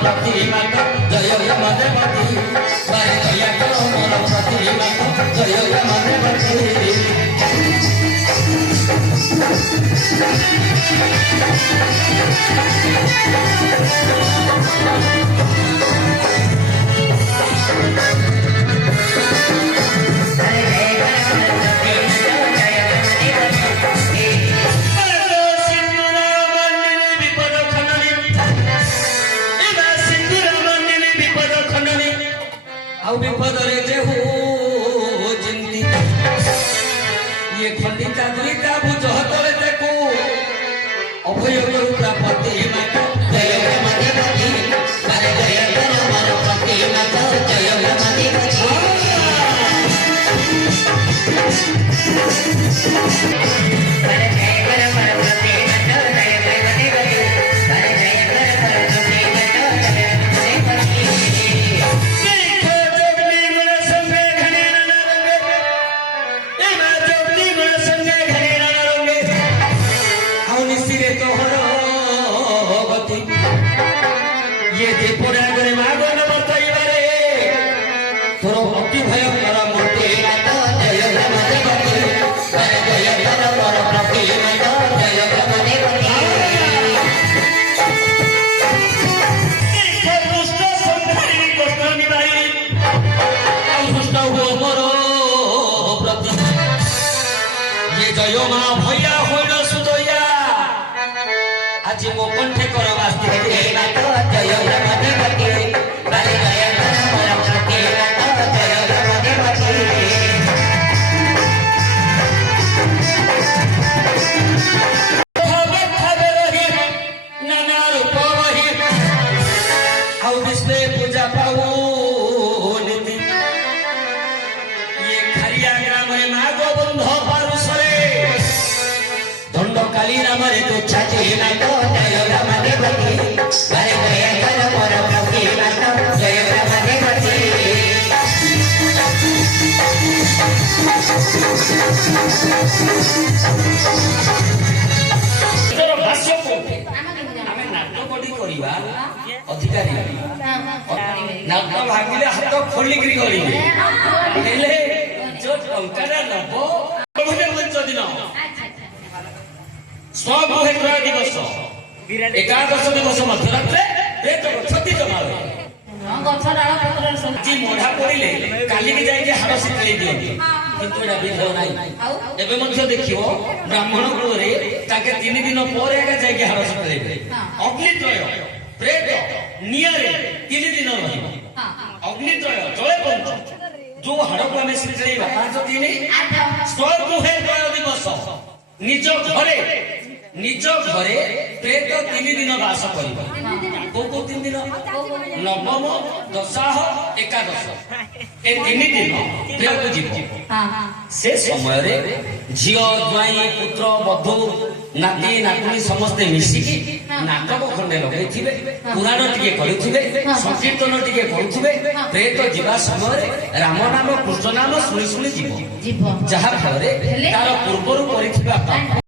प्रतिमा जय यम देवती बारे दया करो मोर प्रतिमा जय यम देवती विपदरे जेहू जिंदी ये खंडिता दुईटा भुज हतरे देखू अभय प्रपति जय देवती बारे जय मोर प्रतिमा जय देवती ये त्रिपुरा करे मागन बताइबारे तोर अति भयंकर मूर्ति जय यम देवती बारे जय मोर प्रतिमा जय यम देवती दुष्ट संहारी कष्ट निवारी दुष्ट हो मोर प्रति ये जय मा भैया होइल सुदया आज मो कंठे कर वास्ते जय यम देवती बारे जय मोर प्रतिमा जय यम देवती खबे खबे रही नाना रूप रही आउ विष्णु पूजा पाऊ नीति ये खरिया ग्राम रे माग बंध पारुसरे दंड काली राम रे तो छाची ना तो जय यम देवती बारे जय मोर प्रतिमा जय यम देवती भाष्य आमे नाटक करिबा अधिकारी नाटक भागिले हाथ खोलिकरी करिबे हेले जो टंकाटा नबो बहुते मंच दिन स्वगुहेत्र दिवस एकादश दिवस मध्यरात्रे एक क्षति जमा हुए जी मढ़ा पड़े काली की जाए हाड़ शीतल दिखती किंतु एटा विध नाई एबे मध्य देखियो ब्राह्मण कुल रे ताके 3 दिन पर एका जाए हाड़ शीतल अग्नित्रय प्रेत नियारे 3 दिन रहिबो अग्नित्रय जले पंच जो हाड़ को आमे शीतलैबा 5 दिन स्वगुहेत्र दिवस निज घरे प्रेत 3 दिन वास करिबा को 3 दिन नवम दशाह एकादश ए 3 दिन प्रेत जीव से समय रे झियो द्वाई पुत्र बधू नाती नातुणी समस्ते मिसिकी नाटक खंडे लगेथिबे पुराण टिके करिथिबे संकीर्तन टिके करिथिबे प्रेत जीवा समय राम नाम कृष्ण नाम सुनी सुनी जीव जहा फल रे तार पूर्वरु करिथिबा